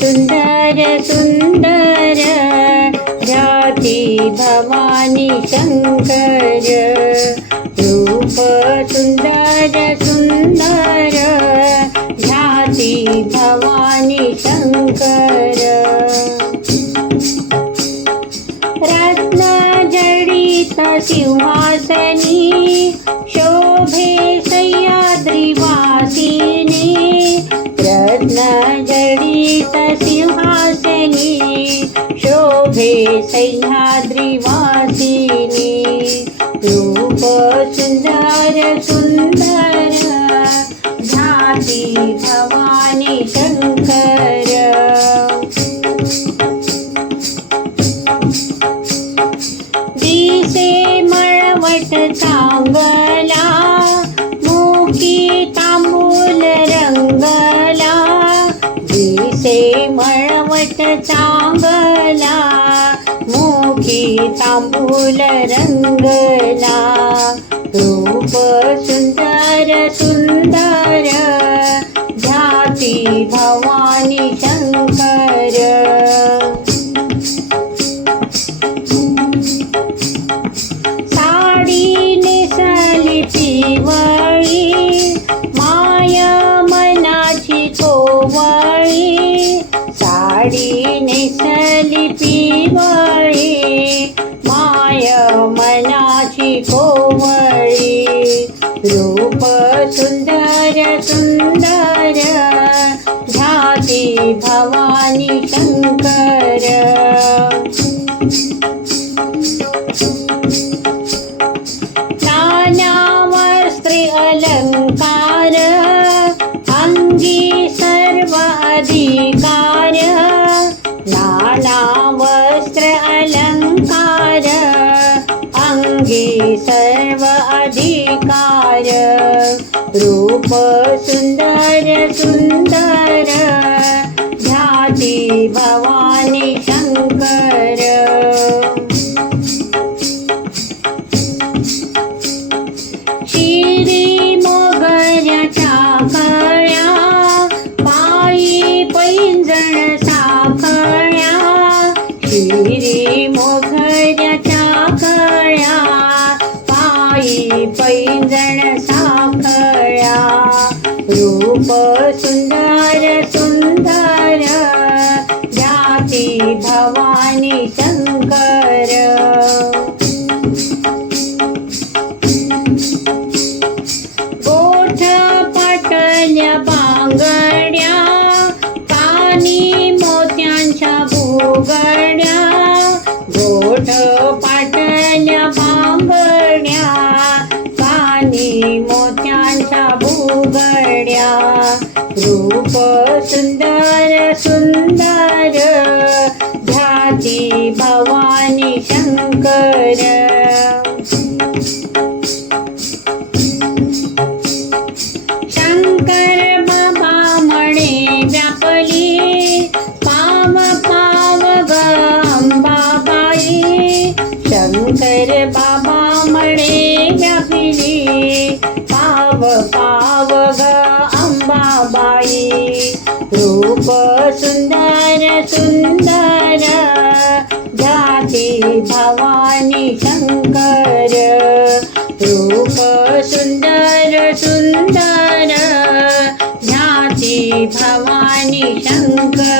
सुन्दर सुन्दर राति भवानी शङ्कर रूप सुन्दर सुन्दर जाति भवानी शङ्कर। जडि सिंहासनी जडित सिंहासनी शोभे सह्याद्रिवासिनी रूप सुंदर सुंदर झाती भवानी शंकर. दिसे मळवट चांगला मळवट चांगला मुखी तांबूल रंगला रूप नेसली पिवळी माय मनाची कोवळी रूप सुंदर सुंदर झाती भवानी शंकर. सर्व अधिकार. रूप सुंदर सुंदर भोगड्या गोठ पाटल्या बांगड्या कानी मोत्यांच्या भोगड्या रूप सुंदर सुंदर पाव पाव ग अंबाबाई. रूप सुंदर सुंदर जाती भवानी शंकर. रूप सुंदर सुंदर जाती भवानी शंकर.